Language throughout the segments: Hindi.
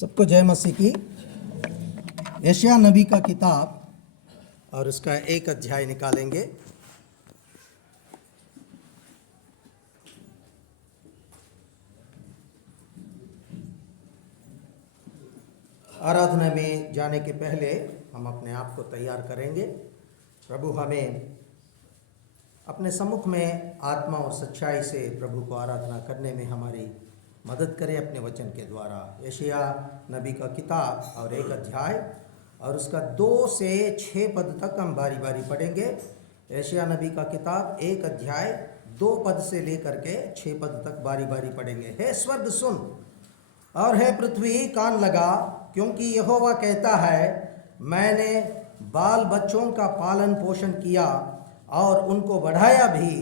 सबको जय मसीह की। यशायाह नबी का किताब और उसका एक अध्याय निकालेंगे। आराधना में जाने के पहले हम अपने आप को तैयार करेंगे। प्रभु हमें अपने सम्मुख में आत्मा और सच्चाई से प्रभु को आराधना करने में हमारी मदद करें अपने वचन के द्वारा। यशायाह नबी का किताब और एक अध्याय और उसका 2 से 6 पद तक हम बारी बारी पढ़ेंगे। यशायाह नबी का किताब एक अध्याय 2 पद से लेकर के 6 पद तक बारी बारी पढ़ेंगे। हे स्वर्ग सुन और हे पृथ्वी कान लगा, क्योंकि यहोवा कहता है, मैंने बाल बच्चों का पालन पोषण किया और उनको बढ़ाया भी,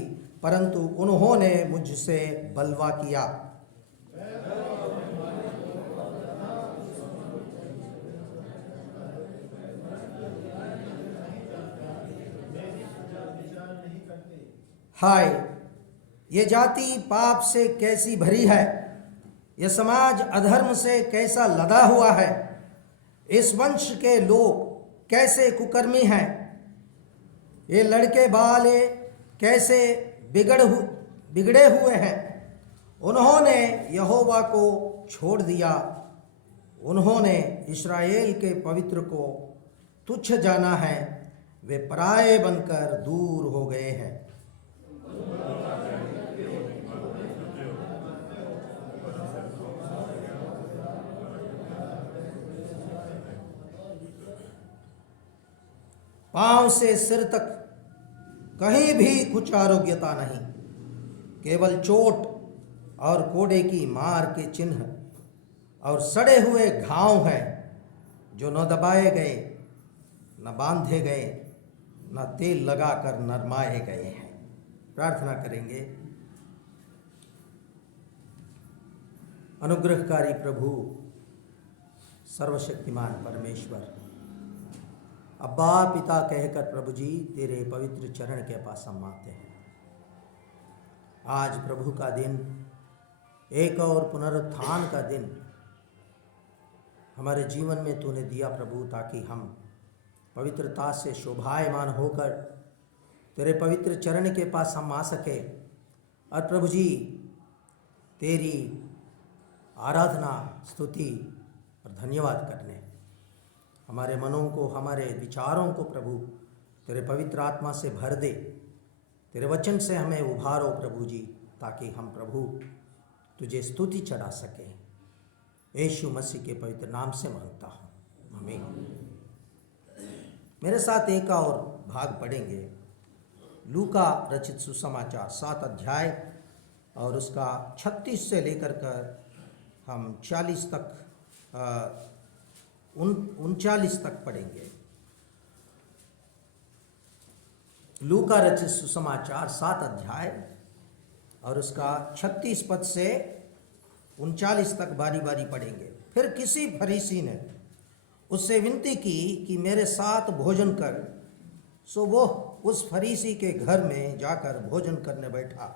परंतु उन्होंने मुझसे बलवा किया। हाय, ये जाति पाप से कैसी भरी है, यह समाज अधर्म से कैसा लदा हुआ है। इस वंश के लोग कैसे कुकर्मी हैं, ये लड़के बाले कैसे बिगड़े हुए हैं। उन्होंने यहोवा को छोड़ दिया, उन्होंने इस्राएल के पवित्र को तुच्छ जाना है, वे पराये बनकर दूर हो गए हैं। पांव से सिर तक कहीं भी कुछ आरोग्यता नहीं, केवल चोट और कोड़े की मार के चिन्ह और सड़े हुए घाव हैं, जो न दबाए गए, न बांधे गए, न तेल लगाकर नरमाए गए हैं। प्रार्थना करेंगे। अनुग्रहकारी प्रभु, सर्वशक्तिमान परमेश्वर, अब्बा पिता कहकर प्रभु जी तेरे पवित्र चरण के पास हम आते हैं। आज प्रभु का दिन, एक और पुनरुत्थान का दिन हमारे जीवन में तूने दिया प्रभु, ताकि हम पवित्रता से शोभायमान होकर तेरे पवित्र चरण के पास हम आ सके और प्रभु जी तेरी आराधना, स्तुति और धन्यवाद करने, हमारे मनों को, हमारे विचारों को प्रभु तेरे पवित्र आत्मा से भर दे। तेरे वचन से हमें उभारो प्रभु जी, ताकि हम प्रभु तुझे स्तुति चढ़ा सकें। यीशु मसीह के पवित्र नाम से मांगता हूँ, आमीन। मेरे साथ एक और भाग पढ़ेंगे। लूका रचित सुसमाचार 7 अध्याय और उसका 36 से लेकर कर हम 40 तक 39 तक पढ़ेंगे। लूका रचित सुसमाचार 7 अध्याय और उसका 36 पद से 39 तक बारी बारी पढ़ेंगे। फिर किसी फरीसी ने उससे विनती की कि मेरे साथ भोजन कर, सो वो उस फरीसी के घर में जाकर भोजन करने बैठा।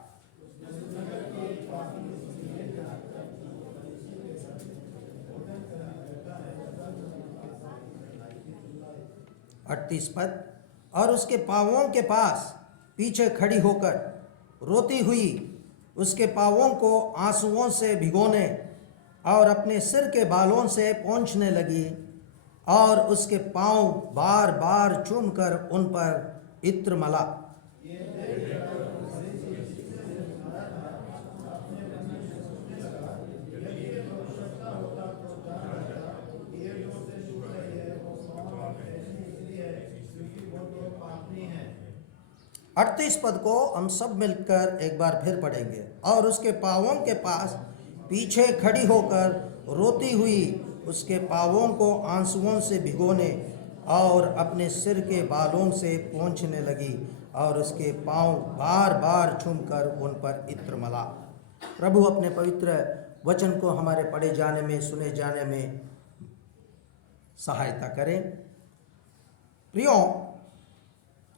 पद, और उसके पांवों के पास पीछे खड़ी होकर रोती हुई उसके पांवों को आंसुओं से भिगोने और अपने सिर के बालों से पोंछने लगी और उसके पांव बार बार चूमकर उन पर इत्र मला। पद को हम सब मिलकर एक बार फिर पढ़ेंगे। और उसके पांवों के पास पीछे खड़ी होकर रोती हुई उसके पांवों को आंसुओं से भिगोने और अपने सिर के बालों से पोंछने लगी और उसके पांव बार बार चूमकर उन पर इत्र मला। प्रभु अपने पवित्र वचन को हमारे पढ़े जाने में, सुने जाने में सहायता करें। प्रियो,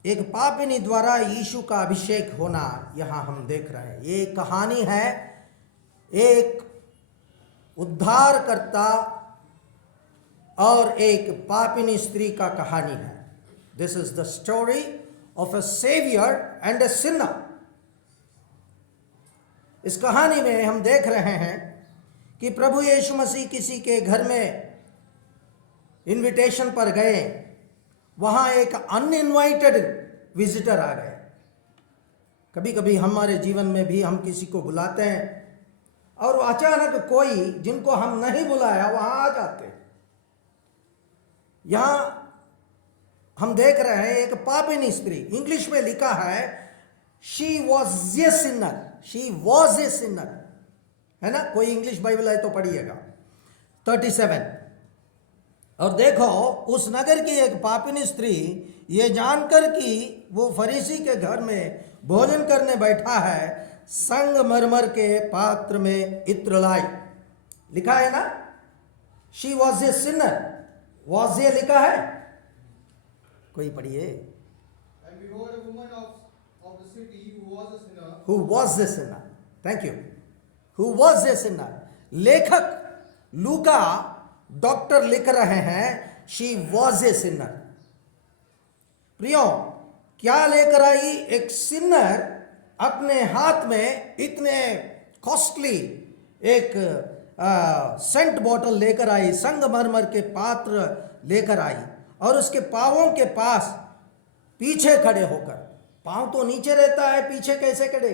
एक पापिनी द्वारा यीशु का अभिषेक होना यहाँ हम देख रहे हैं। ये कहानी है एक उद्धारकर्ता और एक पापिनी स्त्री का कहानी है। This is the story of a saviour and a sinner. इस कहानी में हम देख रहे हैं कि प्रभु यीशु मसीह किसी के घर में इनविटेशन पर गए, वहां एक अनइनवाइटेड विजिटर आ गए। कभी कभी हमारे जीवन में भी हम किसी को बुलाते हैं और अचानक कोई जिनको हम नहीं बुलाया वहां आ जाते हैं। यहां हम देख रहे हैं एक पापिनी स्त्री, इंग्लिश में लिखा है she was a Sinner, she was a Sinner, है ना। कोई इंग्लिश बाइबल है तो पढ़िएगा 37। और देखो, उस नगर की एक पापिनी स्त्री ये जानकर कि वो फरीसी के घर में भोजन करने बैठा है, संगमरमर के पात्र में इत्र लाई। लिखा है ना, she was a Sinner, was a लिखा है, कोई पढ़िए। And behold, a woman of the city who was a sinner. Who was a sinner? Thank you. Who was a sinner? लेखक लूका डॉक्टर लिख रहे हैं she was a sinner। प्रियो, क्या लेकर आई? एक सिनर अपने हाथ में इतने कॉस्टली एक सेंट बॉटल लेकर आई, संगमरमर के पात्र लेकर आई और उसके पांवों के पास पीछे खड़े होकर, पांव तो नीचे रहता है, पीछे कैसे खड़े?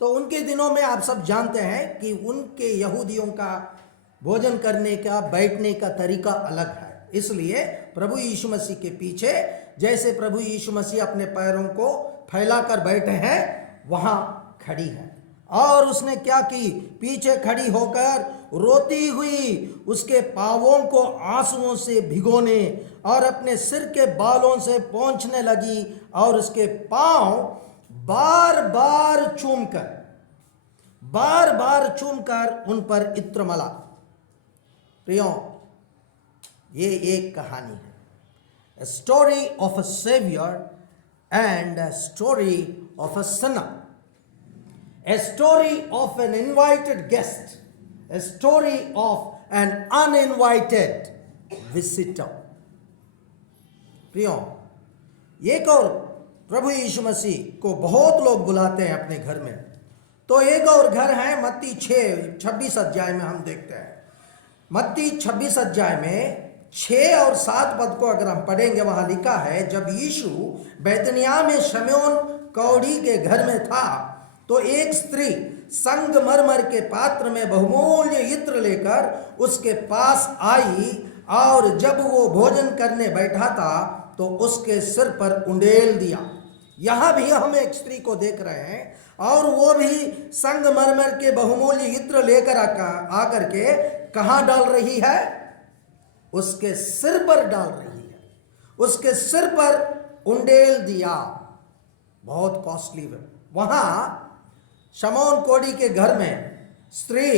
तो उनके दिनों में आप सब जानते हैं कि उनके यहूदियों का भोजन करने का, बैठने का तरीका अलग है। इसलिए प्रभु यीशु मसीह के पीछे, जैसे प्रभु यीशु मसीह अपने पैरों को फैलाकर बैठे हैं, वहां खड़ी है। और उसने क्या की? पीछे खड़ी होकर रोती हुई उसके पांवों को आंसुओं से भिगोने और अपने सिर के बालों से पोंछने लगी और उसके पांव बार बार चूमकर उन पर इत्र मला। प्रियो, ये एक कहानी है, a story of a savior and a story of a sinner, a story of an invited guest, a story of an uninvited visitor। प्रियो, एक और प्रभु यीशु मसीह को बहुत लोग बुलाते हैं अपने घर में, तो एक और घर है मत्ती 6:26 अध्याय में हम देखते हैं। मत्ती 26 अध्याय में 6 और 7 पद को अगर हम पढ़ेंगे, वहां लिखा है, जब यीशु बैतनिय्याह में शमौन कौड़ी के घर में था तो एक स्त्री संगमरमर के पात्र में बहुमूल्य इत्र लेकर उसके पास आई और जब वो भोजन करने बैठा था तो उसके सिर पर उंडेल दिया। यहां भी हम एक स्त्री को देख रहे हैं और वो भी संगमरमर के बहुमूल्य इत्र लेकर आकर के कहां डाल रही है? उसके सिर पर डाल रही है। उसके सिर पर उंडेल दिया, बहुत कॉस्टली है। वहां शमौन कोड़ी के घर में स्त्री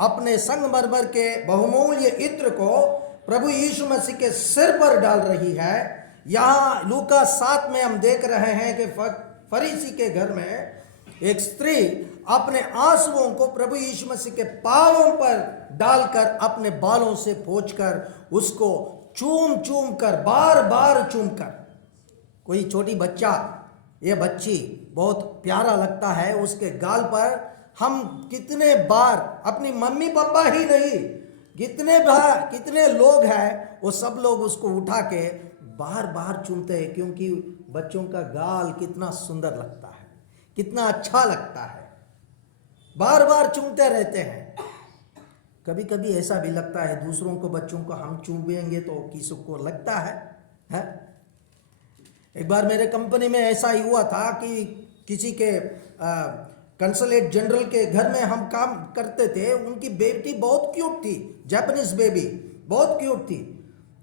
अपने संगमरमर के बहुमूल्य इत्र को प्रभु यीशु मसीह के सिर पर डाल रही है। यहां लूका 7 में हम देख रहे हैं कि फरीसी के घर में एक स्त्री अपने आंसुओं को प्रभु यीशु मसीह के पांवों पर डालकर अपने बालों से पोंछकर उसको चूम कर बार बार चूम कर, कोई छोटी बच्चा, ये बच्ची बहुत प्यारा लगता है, उसके गाल पर हम कितने बार, अपनी मम्मी पापा ही नहीं, कितने लोग हैं, वो सब लोग उसको उठा के बार बार चूमते हैं, क्योंकि बच्चों का गाल कितना सुंदर लगता है, कितना अच्छा लगता है, बार बार चूमते रहते हैं। कभी कभी ऐसा भी लगता है दूसरों को, बच्चों को हम चूमेंगे तो किसी को लगता है? एक बार मेरे कंपनी में ऐसा ही हुआ था कि किसी के कंसुलेट जनरल के घर में हम काम करते थे। उनकी बेटी बहुत क्यूट थी, जापानीज बेबी, बहुत क्यूट थी,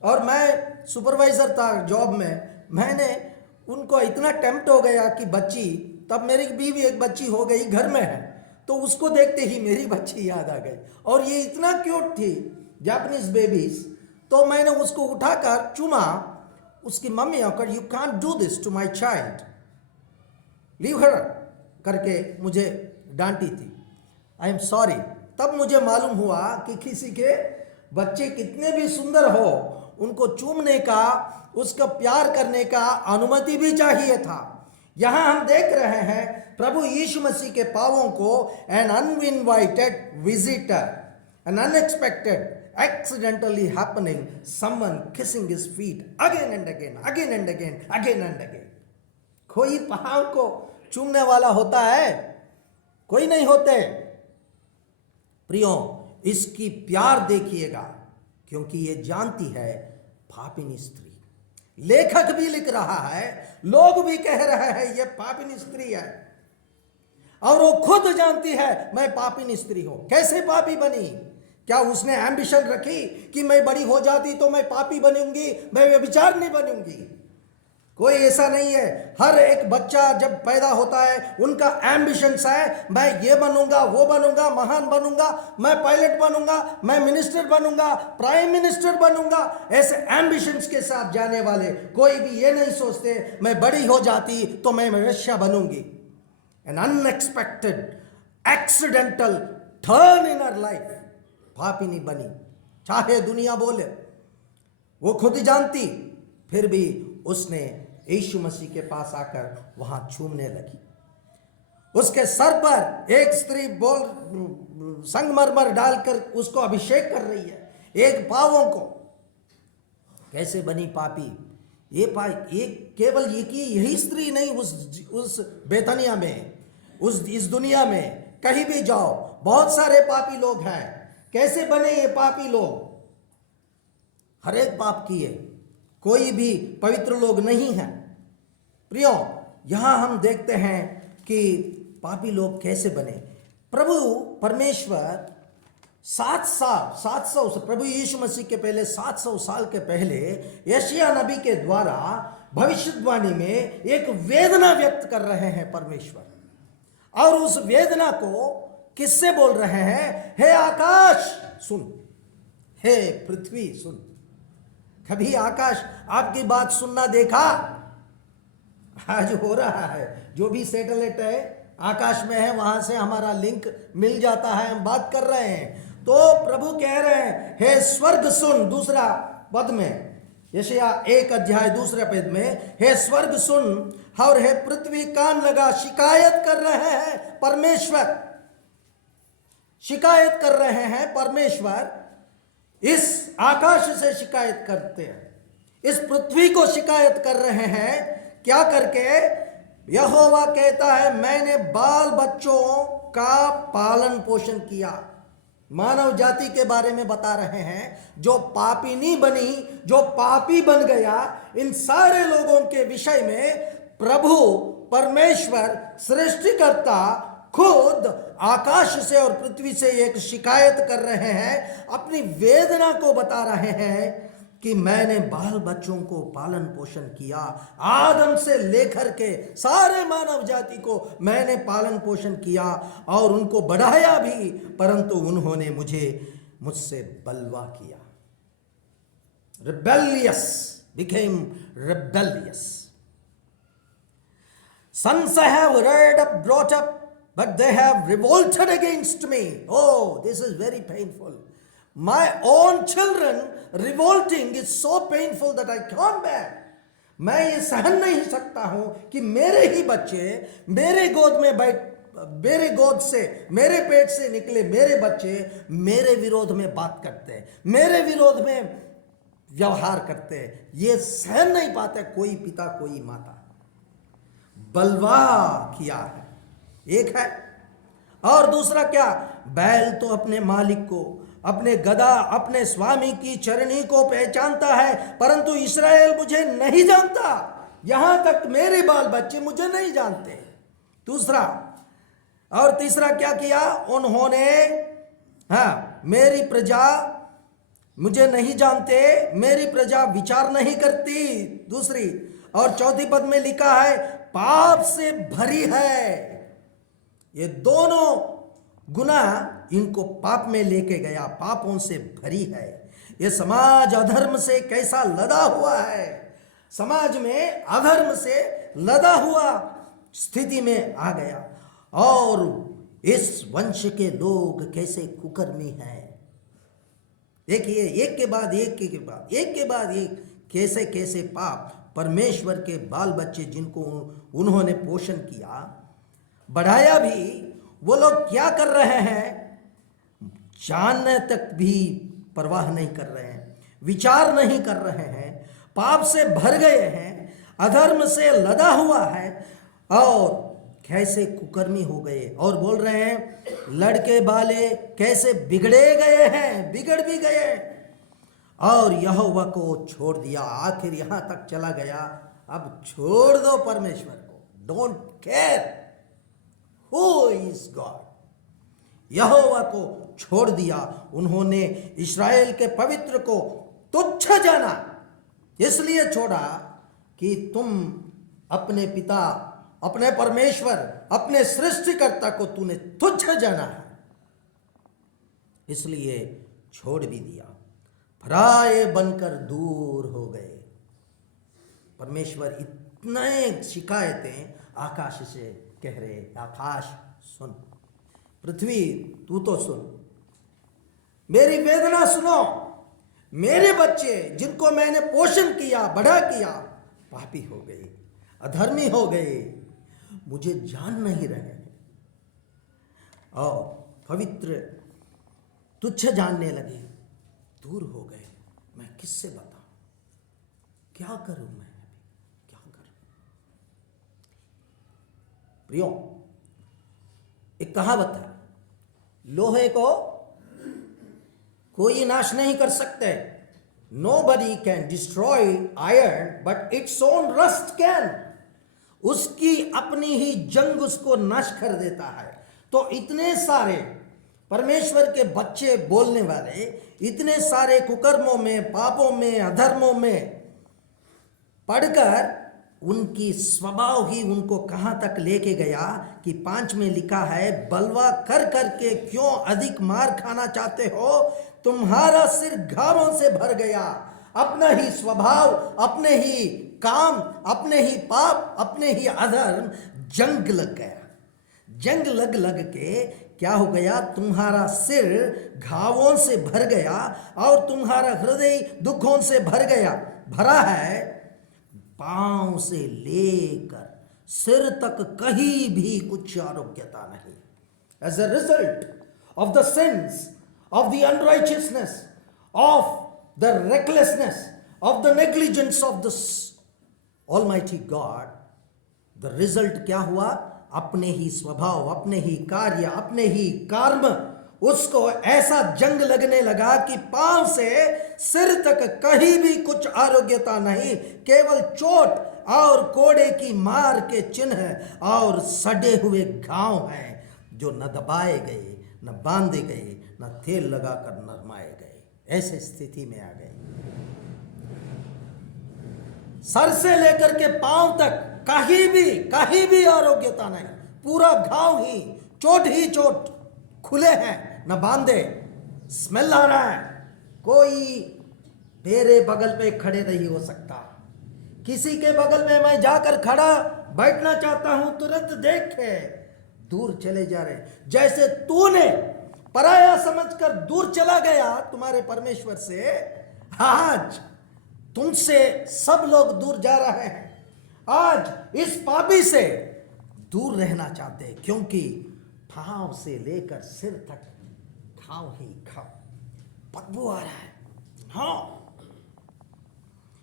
और मैं सुपरवाइजर था जॉब में। मैंने उनको इतना टेम्प्ट हो गया कि बच्ची, तब मेरी बीवी एक बच्ची हो गई, घर में है, तो उसको देखते ही मेरी बच्ची याद आ गई, और ये इतना क्यूट थी जापानीज बेबीज। तो मैंने उसको उठाकर चूमा। उसकी मम्मी आकर, you can't do this to my child, leave her करके मुझे डांटी थी। I am sorry. तब मुझे मालूम हुआ कि किसी के बच्चे कितने भी सुंदर हो, उनको चूमने का, उसका प्यार करने का अनुमति भी चाहिए था। यहां हम देख रहे हैं प्रभु यीशु मसीह के पांवों को an uninvited visitor, an unexpected accidentally happening, someone kissing his feet again and again, again and again, again and again. कोई पांव को चूमने वाला होता है? कोई नहीं होते। प्रियो, इसकी प्यार देखिएगा, क्योंकि ये जानती है पापिनी स्त्री। लेखक भी लिख रहा है, लोग भी कह रहे हैं ये पापिनी स्त्री है, और वो खुद जानती है मैं पापिनी स्त्री हूं। कैसे पापी बनी? क्या उसने एम्बिशन रखी कि मैं बड़ी हो जाती तो मैं पापी बनूंगी, मैं व्यभिचार नहीं बनूंगी? कोई ऐसा नहीं है। हर एक बच्चा जब पैदा होता है, उनका एम्बिशंस है, मैं ये बनूंगा, वो बनूंगा, महान बनूंगा, मैं पायलट बनूंगा, मैं मिनिस्टर बनूंगा, प्राइम मिनिस्टर बनूंगा। ऐसे एम्बिशंस के साथ जाने वाले कोई भी ये नहीं सोचते मैं बड़ी हो जाती तो मैं वेश्या बनूंगी। An unexpected accidental turn in her life, पापिनी बनी। चाहे दुनिया बोले, वो खुद जानती, फिर भी उसने यीशु मसीह के पास आकर वहां चूमने लगी। उसके सर पर एक स्त्री बोल संगमरमर डालकर उसको अभिषेक कर रही है, एक पांवों को। कैसे बनी पापी? ये केवल ये कि यही स्त्री नहीं, उस बेतनिया में, इस दुनिया में कहीं भी जाओ बहुत सारे पापी लोग हैं। कैसे बने ये पापी लोग? हर एक पाप किए, कोई भी पवित्र लोग नहीं हैं। प्रियो, यहां हम देखते हैं कि पापी लोग कैसे बने। प्रभु परमेश्वर 700 प्रभु यीशु मसीह के पहले 700 साल के पहले यशायाह नबी के द्वारा भविष्यवाणी में एक वेदना व्यक्त कर रहे हैं परमेश्वर, और उस वेदना को किससे बोल रहे हैं? हे आकाश सुन, हे पृथ्वी सुन। कभी आकाश आपकी बात सुनना देखा? आज हो रहा है, जो भी सैटेलाइट है आकाश में है, वहां से हमारा लिंक मिल जाता है, हम बात कर रहे हैं। तो प्रभु कह रहे हैं हे स्वर्ग सुन, दूसरा पद में, यशायाह 1 अध्याय दूसरे पद में, हे स्वर्ग सुन और हे पृथ्वी कान लगा। शिकायत कर रहे हैं परमेश्वर, शिकायत कर रहे हैं परमेश्वर। इस आकाश से शिकायत करते हैं, इस पृथ्वी को शिकायत कर रहे हैं। क्या करके? यहोवा कहता है मैंने बाल बच्चों का पालन पोषण किया। मानव जाति के बारे में बता रहे हैं, जो पापी नहीं बनी, जो पापी बन गया, इन सारे लोगों के विषय में प्रभु परमेश्वर सृष्टिकर्ता खुद आकाश से और पृथ्वी से एक शिकायत कर रहे हैं, अपनी वेदना को बता रहे हैं कि मैंने बाल बच्चों को पालन पोषण किया। आदम से लेकर के सारे मानव जाति को मैंने पालन पोषण किया और उनको बढ़ाया भी, परंतु उन्होंने मुझसे बलवा किया। rebellious, became rebellious. Sons I have reared up, brought up, but they have revolted against me. Oh, this is very painful. My own children revolting is so painful that I can't bear. मैं ये सहन नहीं सकता हूं कि मेरे ही बच्चे मेरे गोद में मेरे गोद से, मेरे पेट से निकले मेरे बच्चे मेरे विरोध में बात करते हैं, मेरे विरोध में व्यवहार करते हैं। ये सहन नहीं पाते कोई पिता, कोई माता। बलवा किया है, एक है। और दूसरा क्या? बैल तो अपने मालिक को, अपने गधा, अपने स्वामी की चरनी को पहचानता है, परंतु इस्राएल मुझे नहीं जानता। यहां तक मेरे बाल बच्चे मुझे नहीं जानते। दूसरा और तीसरा क्या किया उन्होंने? मेरी प्रजा मुझे नहीं जानते, मेरी प्रजा विचार नहीं करती। दूसरी और चौथी पद में लिखा है पाप से भरी है। ये दोनों गुना इनको पाप में लेके गया, पापों से भरी है। ये समाज अधर्म से कैसा लदा हुआ है, समाज में अधर्म से लदा हुआ स्थिति में आ गया। और इस वंश के लोग कैसे कुकर्मी हैं। देखिए, एक के बाद एक कैसे कैसे पाप परमेश्वर के बाल बच्चे जिनको उन्होंने पोषण किया, बढ़ाया भी, वो लोग क्या कर रहे हैं, जानने तक भी परवाह नहीं कर रहे हैं, विचार नहीं कर रहे हैं, पाप से भर गए हैं, अधर्म से लदा हुआ है और कैसे कुकर्मी हो गए। और बोल रहे हैं लड़के बाले कैसे बिगड़े गए हैं, बिगड़ भी गए और यहोवा को छोड़ दिया। आखिर यहां तक चला गया, अब छोड़ दो परमेश्वर को, don't care who is God. Jehovah को छोड़ दिया उन्होंने, इस्राएल के पवित्र को तुच्छ जाना। इसलिए छोड़ा कि तुम अपने पिता, अपने परमेश्वर, अपने सृष्टिकर्ता को तूने तुच्छ जाना है, इसलिए छोड़ भी दिया, पराए बनकर दूर हो गए। परमेश्वर इतने शिकायतें आकाश से कह रहे, आकाश सुन, पृथ्वी तू तो सुन, मेरी वेदना सुनो, मेरे बच्चे जिनको मैंने पोषण किया, बड़ा किया, पापी हो गए, अधर्मी हो गए, मुझे जान नहीं रहे और पवित्र तुच्छ जानने लगे, दूर हो गए। मैं किससे बताऊं, क्या करूं, मैं क्या करूं। प्रियो, एक कहावत है, लोहे को कोई नाश नहीं कर सकते। Nobody can destroy iron, but its own rust can. उसकी अपनी ही जंग उसको नष्ट कर देता है। तो इतने सारे परमेश्वर के बच्चे बोलने वाले, इतने सारे कुकर्मों में, पापों में, अधर्मों में पढ़कर उनकी स्वभाव ही उनको कहां तक लेके गया कि 5 में लिखा है, बलवा कर करके क्यों अधिक मार खाना चाहते हो, तुम्हारा सिर घावों से भर गया। अपना ही स्वभाव, अपने ही काम, अपने ही पाप, अपने ही अधर्म जंग लग गया। जंग लग लग के क्या हो गया, तुम्हारा सिर घावों से भर गया और तुम्हारा हृदय दुखों से भर गया, भरा है। पांव से लेकर सिर तक कहीं भी कुछ आरोग्यता नहीं। As a result of the sins, of the unrighteousness, of the recklessness, of the negligence of the Almighty God, the result क्या हुआ, अपने ही स्वभाव, अपने ही कार्य, अपने ही कर्म, उसको ऐसा जंग लगने लगा कि पांव से सिर तक कहीं भी कुछ आरोग्यता नहीं, केवल चोट और कोड़े की मार के चिन्ह और सड़े हुए घाव हैं जो न दबाए गए, न बांधे गए, न तेल लगाकर नरमाए गए। ऐसे स्थिति में आ गए। सर से लेकर के पांव तक कहीं भी आरोग्यता नहीं, पूरा घाव ही, चोट ही चोट, खुले हैं, न बांधे, स्मेल आ रहा है। कोई मेरे बगल पे खड़े नहीं हो सकता, किसी के बगल में मैं जाकर खड़ा बैठना चाहता हूं, तुरंत देखे दूर चले जा रहे। जैसे तूने पराया समझकर दूर चला गया तुम्हारे परमेश्वर से, आज तुमसे सब लोग दूर जा रहे हैं। आज इस पापी से दूर रहना चाहते हैं, क्योंकि पांव से लेकर सिर तक खाओ ही खाओ, बदबू आ रहा है। हाँ,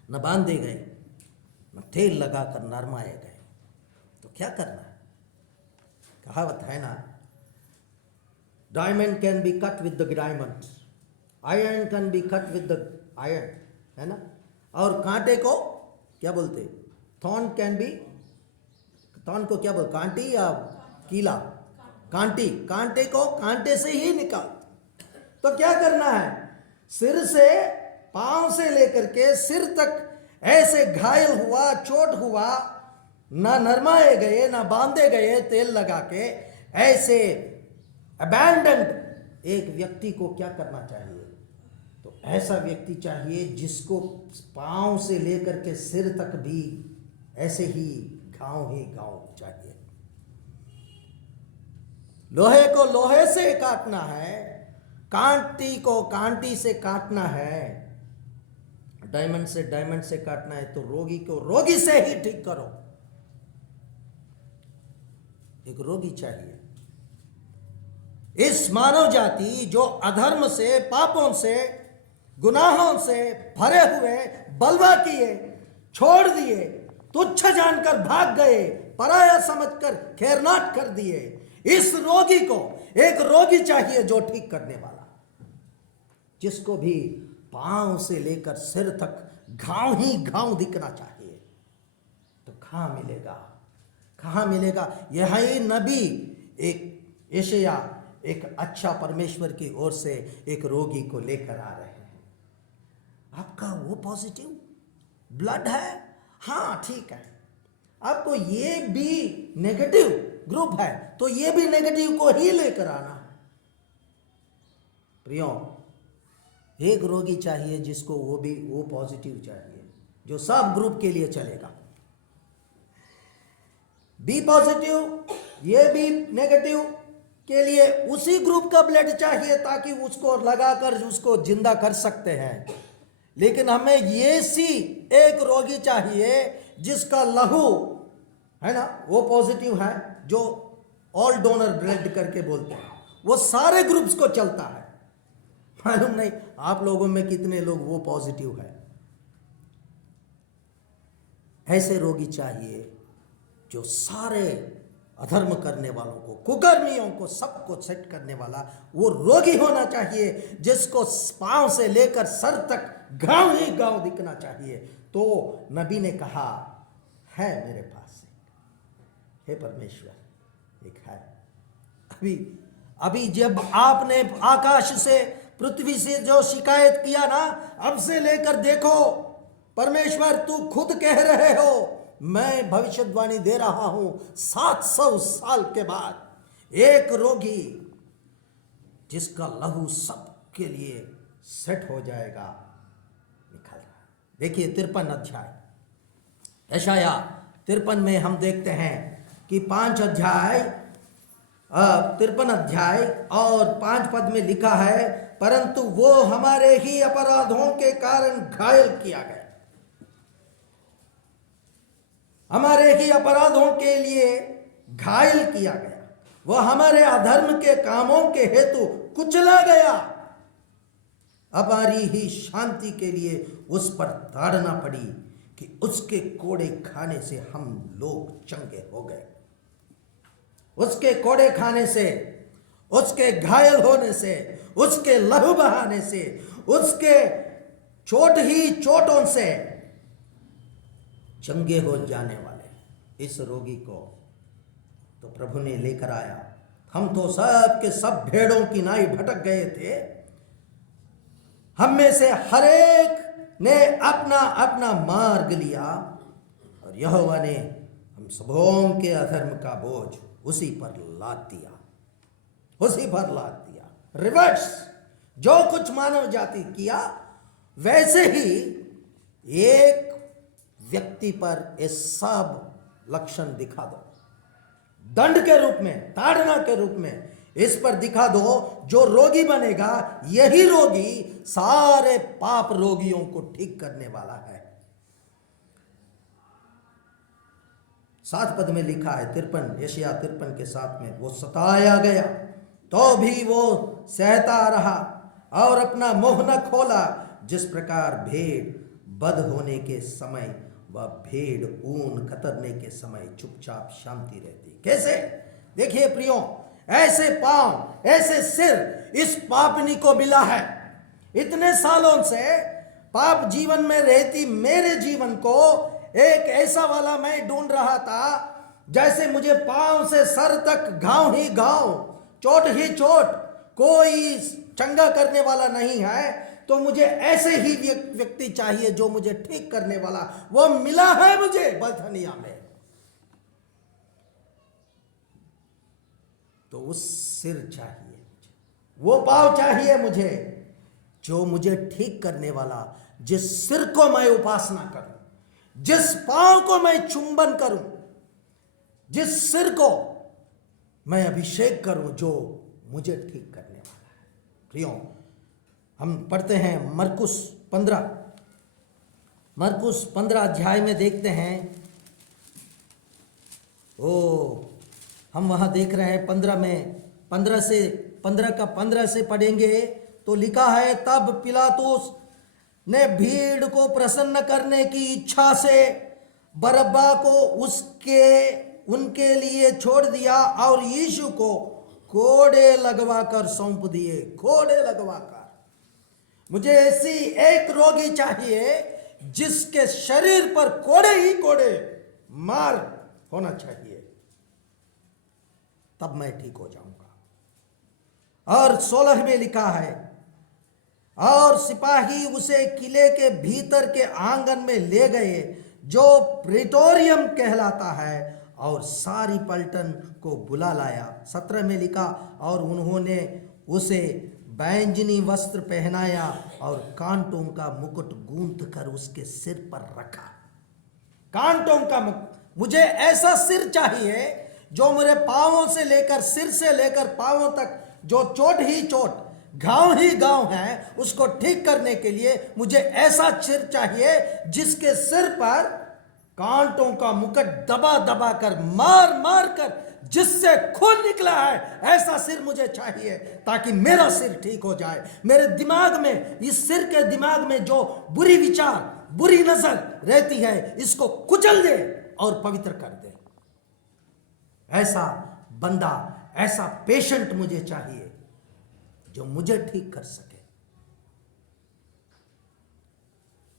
न बांधे गए, न तेल लगाकर नरमाए गए, तो क्या करना है। कहावत है ना, diamond can be cut with the diamond, iron can be cut with the iron, है ना। और कांटे को क्या बोलते, थॉर्न कैन बी, थॉर्न को क्या बोलते, कांटी या कीला, कांटी, कांटे को कांटे से ही निकाल। तो क्या करना है, सिर से, पांव से लेकर के सिर तक ऐसे घायल हुआ, चोट हुआ, ना नरमाए गए, ना बांधे गए तेल लगा के, ऐसे अबैंडन्ड एक व्यक्ति को क्या करना चाहिए, तो ऐसा व्यक्ति चाहिए जिसको पांव से लेकर के सिर तक भी ऐसे ही घाव चाहिए। लोहे को लोहे से काटना है, कांटी को कांटी से काटना है, डायमंड से काटना है, तो रोगी को रोगी से ही ठीक करो। एक रोगी चाहिए। इस मानव जाति जो अधर्म से, पापों से, गुनाहों से भरे हुए, बलवा किए, छोड़ दिए, तुच्छ जानकर भाग गए, पराया समझकर खैरनाट कर दिए, इस रोगी को एक रोगी चाहिए जो ठीक करने वाला, जिसको भी पांव से लेकर सिर तक घाव ही घाव दिखना चाहिए। तो कहां मिलेगा, कहां मिलेगा? यह ही नबी एक यशायाह एक अच्छा परमेश्वर की ओर से एक रोगी को लेकर आ रहे हैं। आपका वो पॉजिटिव ब्लड है, हाँ ठीक है। आपको ये भी नेगेटिव ग्रुप है, तो ये भी नेगेटिव को ही लेकर आना है। प्रियो, एक रोगी चाहिए जिसको वो पॉजिटिव चाहिए, जो सब ग्रुप के लिए चलेगा। बी पॉजिटिव, ये भी नेगेटिव के लिए उसी ग्रुप का ब्लड चाहिए, ताकि उसको लगाकर उसको जिंदा कर सकते हैं। लेकिन हमें ये सी एक रोगी चाहिए जिसका लहू है ना, वो पॉजिटिव है, जो ऑल डोनर ब्लड करके बोलते हैं, वो सारे ग्रुप्स को चलता है। मालूम नहीं आप लोगों में कितने लोग वो पॉजिटिव है। ऐसे रोगी चाहिए जो सारे अधर्म करने वालों को, कुकर्मियों को, सबको सेट करने वाला वो रोगी होना चाहिए, जिसको पांव से लेकर सर तक गांव ही गांव दिखना चाहिए। तो नबी ने कहा है मेरे पास हे परमेश्वर एक है। अभी जब आपने आकाश से, पृथ्वी से जो शिकायत किया ना, अब से लेकर देखो परमेश्वर तू खुद कह रहे हो, मैं भविष्यवाणी दे रहा हूं 700 साल के बाद एक रोगी जिसका लहू सबके लिए सेट हो जाएगा निकल रहा है। देखिए 53 अध्याय, यशायाह 53 में हम देखते हैं कि 53 अध्याय और 5 पद में लिखा है, परंतु वो हमारे ही अपराधों के कारण घायल किया गया, हमारे ही अपराधों के लिए घायल किया गया, वह हमारे अधर्म के कामों के हेतु कुचला गया, हमारी ही शांति के लिए उस पर ताड़ना पड़ी, कि उसके कोड़े खाने से हम लोग चंगे हो गए। उसके कोड़े खाने से, उसके घायल होने से, उसके लहू बहाने से, उसके चोट ही चोटों से चंगे हो जाने वाले इस रोगी को तो प्रभु ने लेकर आया। हम तो सब के सब भेड़ों की नाई भटक गए थे, हम में से हर एक ने अपना अपना मार्ग लिया, और यहोवा ने हम सबों के अधर्म का बोझ उसी पर लाद दिया, उसी पर लाद दिया। रिवर्स, जो कुछ मानव जाति किया वैसे ही एक व्यक्ति पर ये सब लक्षण दिखा दो, दंड के रूप में, ताड़ना के रूप में इस पर दिखा दो। जो रोगी बनेगा, यही रोगी सारे पाप रोगियों को ठीक करने वाला है। 7 पद में लिखा है 53, यशायाह 53 के 7 में, वो सताया गया तो भी वो सहता रहा और अपना मुंह न खोला, जिस प्रकार भेड़ बद होने के समय वह भेड़ ऊन कतरने के समय चुपचाप शांति रहती। कैसे? देखिए प्रियो, ऐसे पांव, ऐसे सिर इस पापनी को मिला है। इतने सालों से पाप जीवन में रहती मेरे जीवन को एक ऐसा वाला मैं ढूंढ रहा था, जैसे मुझे पांव से सर तक घाव ही घाव, चोट ही चोट, कोई चंगा करने वाला नहीं है। तो मुझे ऐसे ही व्यक्ति चाहिए जो मुझे ठीक करने वाला। वो मिला है मुझे बथनिया में। तो उस सिर चाहिए, वो पांव चाहिए मुझे, जो मुझे ठीक करने वाला, जिस सिर को मैं उपासना करूं, जिस पांव को मैं चुंबन करूं, जिस सिर को मैं अभिषेक करूं, जो मुझे ठीक करने वाला है। प्रियो, हम पढ़ते हैं मरकुस 15 अध्याय में देखते हैं। हम वहाँ देख रहे हैं 15 से पढ़ेंगे तो लिखा है, तब पिलातुस ने भीड़ को प्रसन्न करने की इच्छा से बरअब्बा को उनके लिए छोड़ दिया और यीशु को कोड़े लगवाकर सौंप दिए। कोड़े लगवाकर। मुझे ऐसी एक रोगी चाहिए जिसके शरीर पर कोड़े ही कोड़े मार होना चाहिए, तब मैं ठीक हो जाऊंगा। और 16 में लिखा है, और सिपाही उसे किले के भीतर के आंगन में ले गए जो प्रेटोरियम कहलाता है, और सारी पलटन को बुला लाया। 17 में लिखा, और उन्होंने उसे बैंजनी वस्त्र पहनाया और कांटों का मुकुट गूंथ कर उसके सिर पर रखा। कांटों का मुकुट। मुझे ऐसा सिर चाहिए जो मेरे पांवों से लेकर, सिर से लेकर पांवों तक जो चोट ही चोट, घाव ही घाव है, उसको ठीक करने के लिए मुझे ऐसा सिर चाहिए जिसके सिर पर कांटों का मुकुट दबा दबा कर, मार मार कर, जिससे खून निकला है, ऐसा सिर मुझे चाहिए ताकि मेरा सिर ठीक हो जाए। मेरे दिमाग में, इस सिर के दिमाग में जो बुरी विचार, बुरी नजर रहती है, इसको कुचल दे और पवित्र कर दे। ऐसा बंदा, ऐसा पेशेंट मुझे चाहिए जो मुझे ठीक कर सके।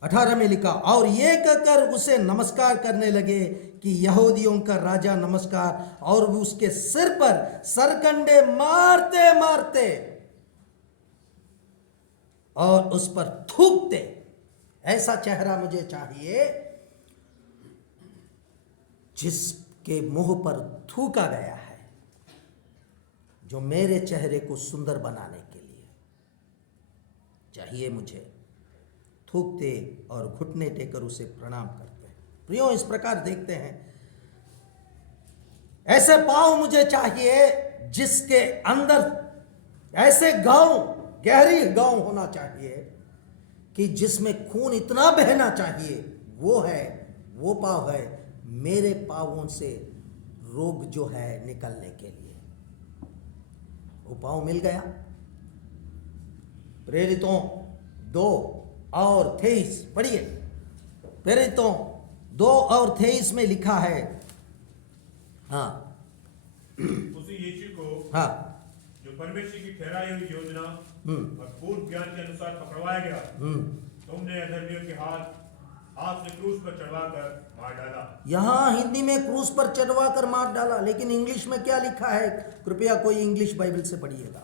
18 में लिखा, और ये कहकर उसे नमस्कार करने लगे कि यहूदियों का राजा नमस्कार, और उसके सिर पर सरकंडे मारते मारते और उस पर थूकते। ऐसा चेहरा मुझे चाहिए जिसके मुंह पर थूका गया है, जो मेरे चेहरे को सुंदर बनाने के लिए चाहिए मुझे। थूकते और घुटने टेकर उसे प्रणाम करते हैं। प्रियो, इस प्रकार देखते हैं, ऐसे पांव मुझे चाहिए जिसके अंदर ऐसे गांव, गहरी गांव होना चाहिए कि जिसमें खून इतना बहना चाहिए। वो पांव है मेरे पांवों से रोग जो है निकलने के लिए। वो पांव मिल गया। प्रेरितों 2:23 पढ़िए। प्रेरितों 2:23 में लिखा है, हाँ, उसी यीशु को, हाँ, जो परमेश्वर की ठहराई हुई योजना और पूर्ण ज्ञान के अनुसार पकड़वाया गया, तुमने अधर्मियों के हाथ से क्रूस पर चढ़वाकर मार डाला। यहां हिंदी में क्रूस पर चढ़वाकर मार डाला, लेकिन इंग्लिश में क्या लिखा है? कृपया कोई इंग्लिश बाइबल से पढ़िएगा।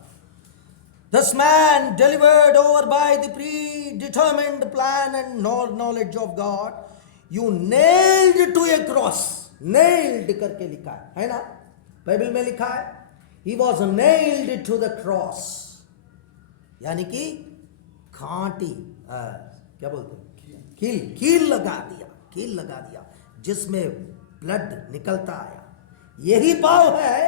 This man delivered over by the predetermined plan and knowledge of God, you nailed to a cross. Nailed करके लिखा है ना? बाइबल में लिखा है, he was nailed to the cross, यानी कि कांटी, क्या बोलते हैं, कील लगा दिया, जिसमें ब्लड निकलता आया। यही पाव है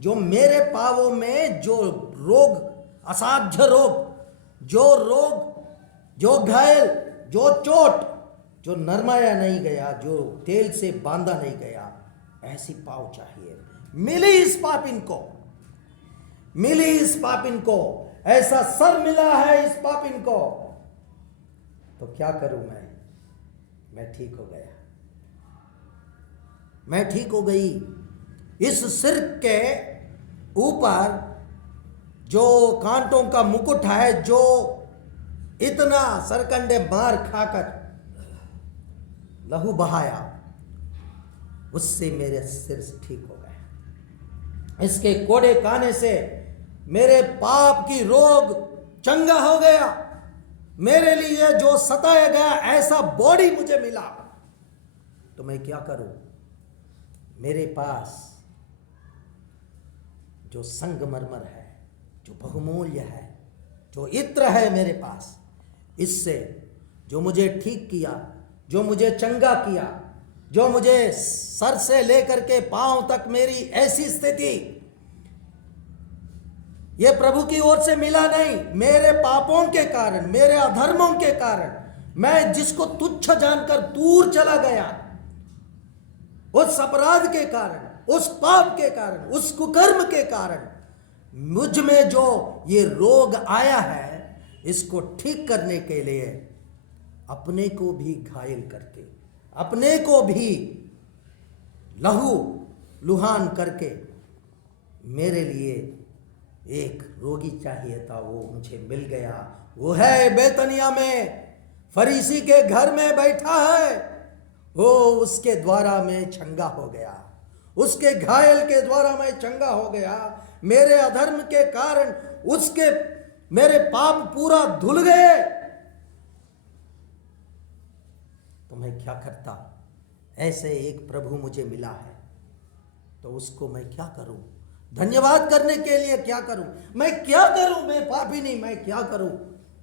जो मेरे पावों में जो रोग, असाध्य रोग, जो घायल, जो चोट, जो नरमाया नहीं गया, जो तेल से बांधा नहीं गया, ऐसी पाव चाहिए। मिली इस पापिन को, ऐसा सर मिला है इस पापिन को। तो क्या करूं मैं ठीक हो गया, मैं ठीक हो गई। इस सिर के ऊपर जो कांटों का मुकुट है, जो इतना सरकंडे मार खाकर लहू बहाया, उससे मेरे सिर ठीक हो गया। इसके कोड़े खाने से मेरे पाप की रोग चंगा हो गया। मेरे लिए जो सताया गया ऐसा बॉडी मुझे मिला। तो मैं क्या करूं? मेरे पास जो संगमरमर है, जो बहुमूल्य है, जो इत्र है मेरे पास, इससे जो मुझे ठीक किया, जो मुझे चंगा किया, जो मुझे सर से लेकर के पांव तक मेरी ऐसी स्थिति ये प्रभु की ओर से मिला नहीं, मेरे पापों के कारण, मेरे अधर्मों के कारण, मैं जिसको तुच्छ जानकर दूर चला गया, उस अपराध के कारण, उस पाप के कारण, उस कुकर्म के कारण मुझ में जो ये रोग आया है, इसको ठीक करने के लिए अपने को भी घायल करके, अपने को भी लहू लुहान करके मेरे लिए एक रोगी चाहिए था, वो मुझे मिल गया। वो है बेतनिया में, फरीसी के घर में बैठा है। वो उसके द्वारा मैं चंगा हो गया, उसके घायल के द्वारा मैं चंगा हो गया। मेरे अधर्म के कारण उसके मेरे पाप पूरा धुल गए। तो मैं क्या करता? ऐसे एक प्रभु मुझे मिला है, तो उसको मैं क्या करूं? धन्यवाद करने के लिए क्या करूं? मैं क्या करूं? मैं पापी नहीं, मैं क्या करूं?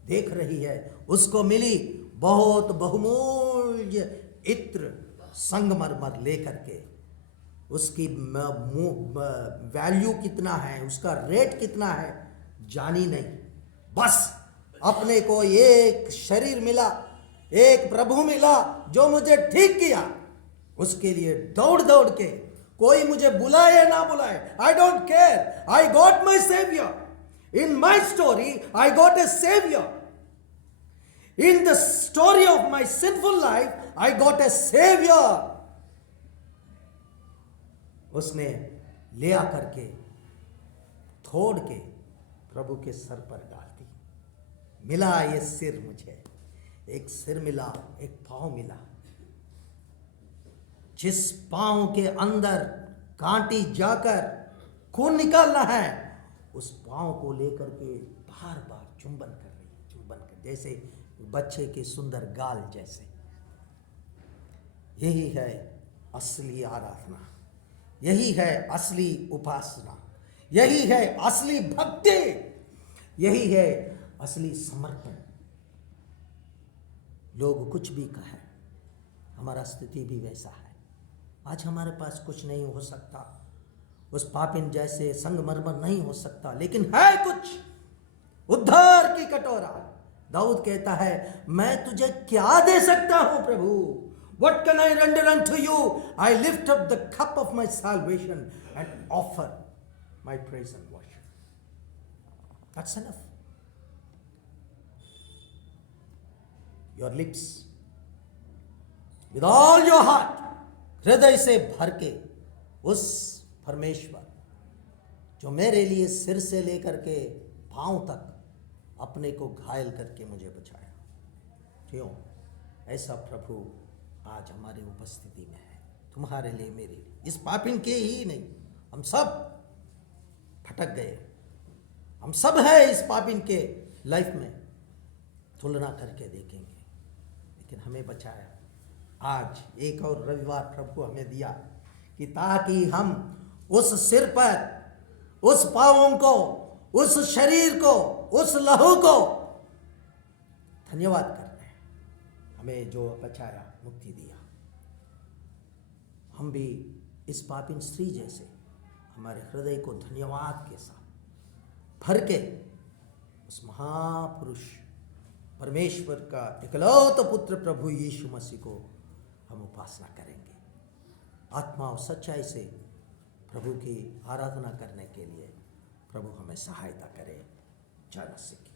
देख रही है, उसको मिली बहुत बहुमूल्य इत्र संगमरमर लेकर के। उसकी वैल्यू कितना है, उसका रेट कितना है जानी नहीं। बस अपने को एक शरीर मिला, एक प्रभु मिला जो मुझे ठीक किया। उसके लिए दौड़ दौड़ के, कोई मुझे बुलाए या ना बुलाए, I don't care, I got my saviour. In my story I got a saviour. In the story of my sinful life I got a saviour. उसने ले आकर के थोड़ के प्रभु के सर पर डाल दी। मिला ये सिर, मुझे एक सिर मिला, एक पांव मिला। जिस पांव के अंदर कांटी जाकर खून निकालना है, उस पांव को लेकर के बार बार चुंबन कर रही, चुंबन कर, जैसे बच्चे के सुंदर गाल जैसे। यही है असली आराधना, यही है असली उपासना, यही है असली भक्ति, यही है असली समर्पण। लोग कुछ भी कहें, हमारा स्थिति भी वैसा है। आज हमारे पास कुछ नहीं हो सकता, उस पापिन जैसे संगमरमर नहीं हो सकता, लेकिन है कुछ, उद्धार की कटोरा। दाऊद कहता है, मैं तुझे क्या दे सकता हूं प्रभु? What can I render unto you? I lift up the cup of my salvation and offer my praise and worship. That's enough. Your lips, with all your heart, हृदय से भर के उस परमेश्वर जो मेरे लिए सिर से लेकर के पांव तक अपने को घायल करके मुझे बचाया, क्यों? ऐसा प्रभु आज हमारी उपस्थिति में है, तुम्हारे लिए, मेरे लिए, इस पापिन के ही नहीं। हम सब भटक गए, हम सब हैं इस पापिन के लाइफ में। तुलना करके देखेंगे, लेकिन हमें बचाया। आज एक और रविवार प्रभु हमें दिया कि ताकि हम उस सिर पर, उस पांवों को, उस शरीर को, उस लहू को धन्यवाद कर रहे हैं, हमें जो बचाया, मुक्ति दिया। हम भी इस पापिन स्त्री जैसे हमारे हृदय को धन्यवाद के साथ भर के उस महापुरुष परमेश्वर का इकलौता पुत्र प्रभु यीशु मसीह को हम उपासना करेंगे। आत्मा और सच्चाई से प्रभु की आराधना करने के लिए प्रभु हमें सहायता करे। जय मसीह।